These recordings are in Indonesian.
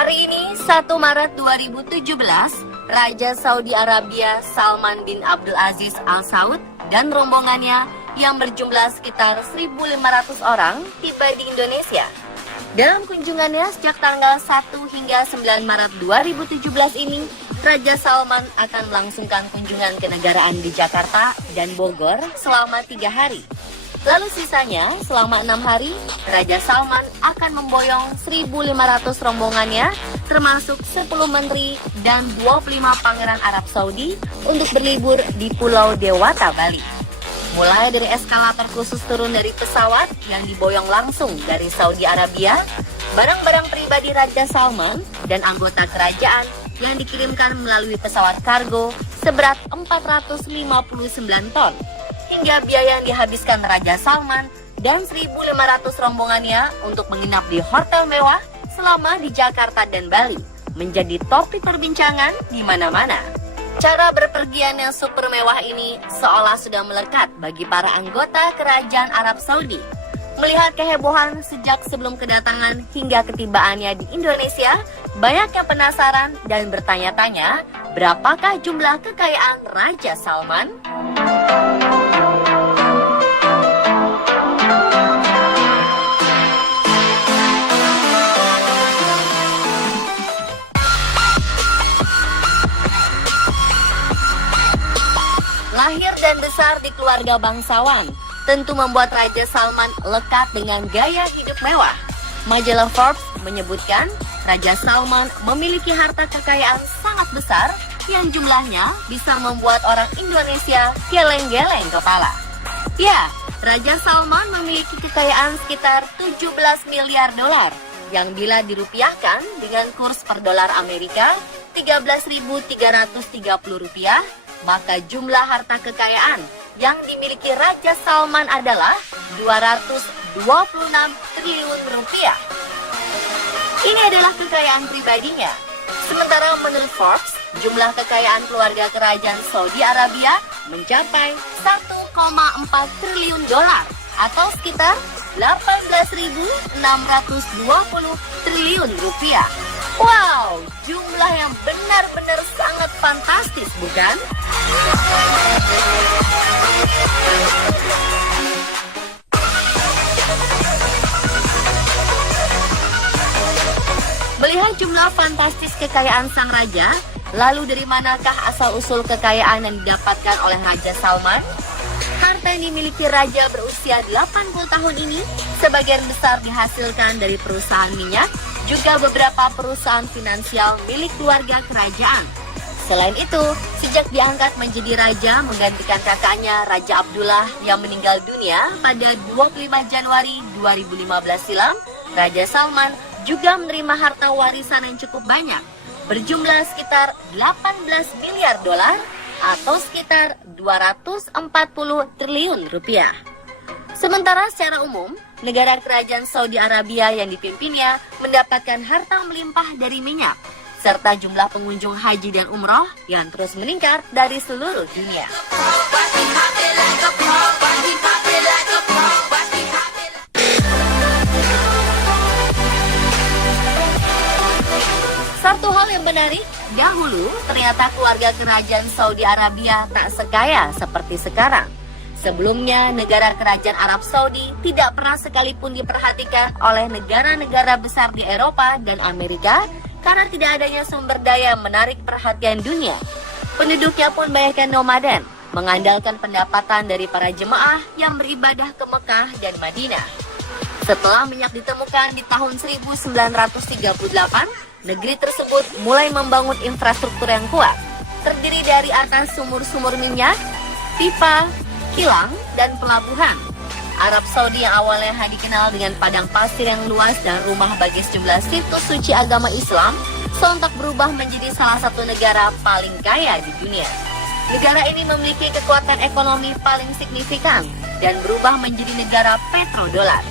Hari ini, 1 Maret 2017, Raja Saudi Arabia Salman bin Abdul Aziz Al Saud dan rombongannya yang berjumlah sekitar 1.500 orang tiba di Indonesia. Dalam kunjungannya sejak tanggal 1 hingga 9 Maret 2017 ini, Raja Salman akan melangsungkan kunjungan kenegaraan di Jakarta dan Bogor selama 3 hari. Lalu sisanya, selama 6 hari, Raja Salman akan memboyong 1.500 rombongannya, termasuk 10 menteri dan 25 pangeran Arab Saudi untuk berlibur di Pulau Dewata, Bali. Mulai dari eskalator khusus turun dari pesawat yang diboyong langsung dari Saudi Arabia, barang-barang pribadi Raja Salman dan anggota kerajaan yang dikirimkan melalui pesawat kargo seberat 459 ton, hingga biaya yang dihabiskan Raja Salman dan 1.500 rombongannya untuk menginap di hotel mewah selama di Jakarta dan Bali menjadi topik perbincangan di mana-mana. Cara berpergian yang super mewah ini seolah sudah melekat bagi para anggota kerajaan Arab Saudi. Melihat kehebohan sejak sebelum kedatangan hingga ketibaannya di Indonesia, banyak yang penasaran dan bertanya-tanya, berapakah jumlah kekayaan Raja Salman? Lahir dan besar di keluarga bangsawan, tentu membuat Raja Salman lekat dengan gaya hidup mewah. Majalah Forbes menyebutkan, Raja Salman memiliki harta kekayaan sangat besar yang jumlahnya bisa membuat orang Indonesia geleng-geleng kepala. Ya, Raja Salman memiliki kekayaan sekitar 17 miliar dolar, yang bila dirupiahkan dengan kurs per dolar Amerika 13.330 rupiah, maka jumlah harta kekayaan yang dimiliki Raja Salman adalah 226 triliun rupiah. Ini adalah kekayaan pribadinya. Sementara menurut Forbes, jumlah kekayaan keluarga kerajaan Saudi Arabia mencapai 1,4 triliun dolar atau sekitar 18.620 triliun rupiah. Wow, jumlah yang benar-benar sangat fantastis, bukan? Melihat jumlah fantastis kekayaan sang raja, lalu dari manakah asal-usul kekayaan yang didapatkan oleh Raja Salman? Harta yang dimiliki raja berusia 80 tahun ini sebagian besar dihasilkan dari perusahaan minyak, juga beberapa perusahaan finansial milik keluarga kerajaan. Selain itu, sejak diangkat menjadi raja menggantikan kakaknya Raja Abdullah yang meninggal dunia pada 25 Januari 2015 silam, Raja Salman juga menerima harta warisan yang cukup banyak, berjumlah sekitar 18 miliar dolar atau sekitar 240 triliun rupiah. Sementara secara umum, negara kerajaan Saudi Arabia yang dipimpinnya mendapatkan harta melimpah dari minyak, serta jumlah pengunjung haji dan umroh yang terus meningkat dari seluruh dunia. Satu hal yang menarik, dahulu ternyata keluarga kerajaan Saudi Arabia tak sekaya seperti sekarang. Sebelumnya, negara kerajaan Arab Saudi tidak pernah sekalipun diperhatikan oleh negara-negara besar di Eropa dan Amerika karena tidak adanya sumber daya menarik perhatian dunia. Penduduknya pun banyak yang nomaden, mengandalkan pendapatan dari para jemaah yang beribadah ke Mekah dan Madinah. Setelah minyak ditemukan di tahun 1938, negeri tersebut mulai membangun infrastruktur yang kuat, terdiri dari atas sumur-sumur minyak, pipa, kilang, dan pelabuhan. Arab Saudi yang awalnya hanya dikenal dengan padang pasir yang luas dan rumah bagi sejumlah situs suci agama Islam, sontak berubah menjadi salah satu negara paling kaya di dunia. Negara ini memiliki kekuatan ekonomi paling signifikan dan berubah menjadi negara petrodolar.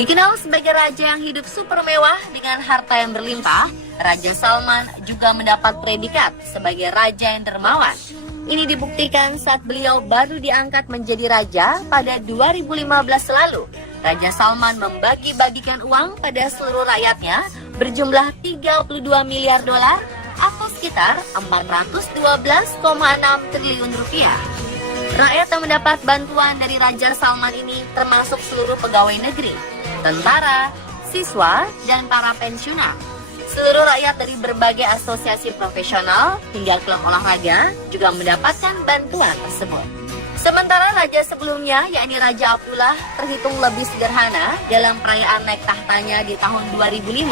Dikenal sebagai raja yang hidup super mewah dengan harta yang berlimpah, Raja Salman juga mendapat predikat sebagai raja yang dermawan. Ini dibuktikan saat beliau baru diangkat menjadi raja pada 2015 lalu. Raja Salman membagi-bagikan uang pada seluruh rakyatnya berjumlah 32 miliar dolar atau sekitar 412,6 triliun rupiah. Rakyat yang mendapat bantuan dari Raja Salman ini termasuk seluruh pegawai negeri, tentara, siswa, dan para pensiunan. Seluruh rakyat dari berbagai asosiasi profesional hingga klub olahraga juga mendapatkan bantuan tersebut. Sementara raja sebelumnya, yakni Raja Abdullah, terhitung lebih sederhana dalam perayaan naik tahtanya di tahun 2005.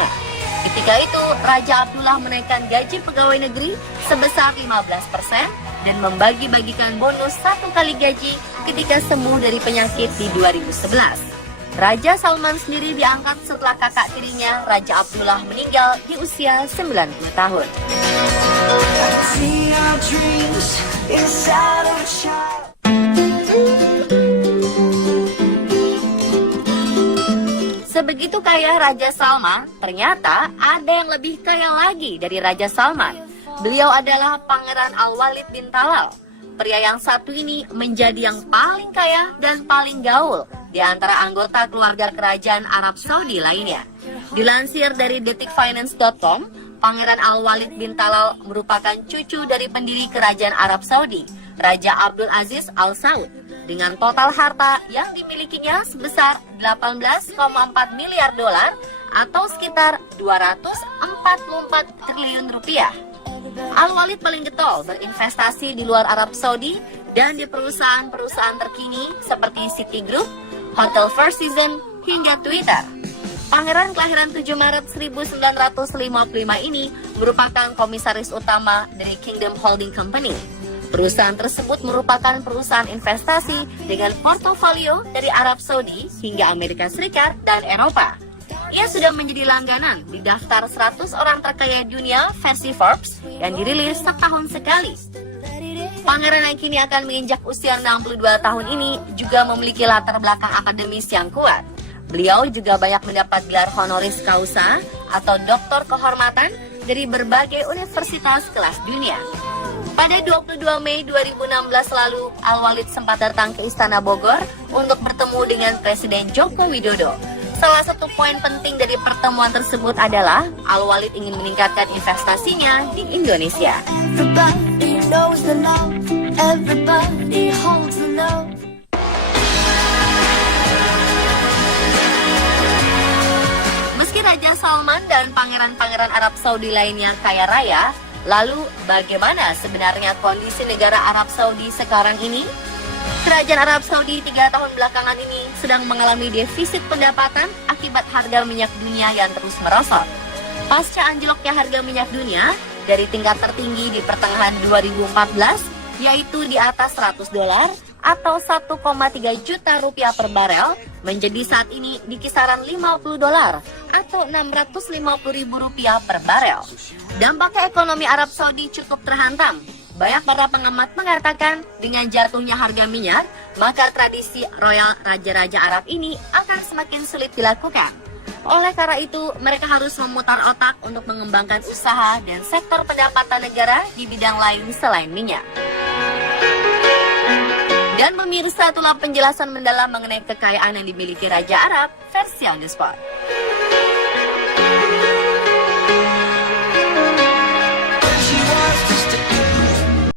Ketika itu, Raja Abdullah menaikkan gaji pegawai negeri sebesar 15% dan membagi-bagikan bonus 1 kali gaji ketika sembuh dari penyakit di 2011. Raja Salman sendiri diangkat setelah kakak tirinya, Raja Abdullah, meninggal di usia 90 tahun. Sebegitu kaya Raja Salman, ternyata ada yang lebih kaya lagi dari Raja Salman. Beliau adalah Pangeran Al-Walid bin Talal. Pria yang satu ini menjadi yang paling kaya dan paling gaul di antara anggota keluarga kerajaan Arab Saudi lainnya. Dilansir dari detikfinance.com, Pangeran Al-Walid bin Talal merupakan cucu dari pendiri kerajaan Arab Saudi, Raja Abdul Aziz Al Saud, dengan total harta yang dimilikinya sebesar 18,4 miliar dolar atau sekitar 244 triliun rupiah. Al-Walid paling getol berinvestasi di luar Arab Saudi dan di perusahaan-perusahaan terkini seperti Citigroup, Hotel Four Seasons, hingga Twitter. Pangeran kelahiran 7 Maret 1955 ini merupakan komisaris utama dari Kingdom Holding Company. Perusahaan tersebut merupakan perusahaan investasi dengan portofolio dari Arab Saudi hingga Amerika Serikat dan Eropa. Ia sudah menjadi langganan di daftar 100 orang terkaya dunia versi Forbes yang dirilis setahun sekali. Pangeran yang kini akan menginjak usia 62 tahun ini juga memiliki latar belakang akademis yang kuat. Beliau juga banyak mendapat gelar honoris causa atau doktor kehormatan dari berbagai universitas kelas dunia. Pada 22 Mei 2016 lalu, Al-Walid sempat datang ke Istana Bogor untuk bertemu dengan Presiden Joko Widodo. Salah satu poin penting dari pertemuan tersebut adalah Al-Walid ingin meningkatkan investasinya di Indonesia. Meski Raja Salman dan pangeran-pangeran Arab Saudi lainnya kaya raya, lalu bagaimana sebenarnya kondisi negara Arab Saudi sekarang ini? Kerajaan Arab Saudi 3 tahun belakangan ini sedang mengalami defisit pendapatan akibat harga minyak dunia yang terus merosot. Pasca anjloknya harga minyak dunia dari tingkat tertinggi di pertengahan 2014, yaitu di atas $100 atau 1,3 juta rupiah per barel, menjadi saat ini di kisaran $50 atau 650 ribu rupiah per barel. Dampaknya ekonomi Arab Saudi cukup terhantam. Banyak para pengamat mengatakan dengan jatuhnya harga minyak, maka tradisi royal raja-raja Arab ini akan semakin sulit dilakukan. Oleh karena itu, mereka harus memutar otak untuk mengembangkan usaha dan sektor pendapatan negara di bidang lain selain minyak. Dan pemirsa, itulah penjelasan mendalam mengenai kekayaan yang dimiliki Raja Arab versi On The Spot.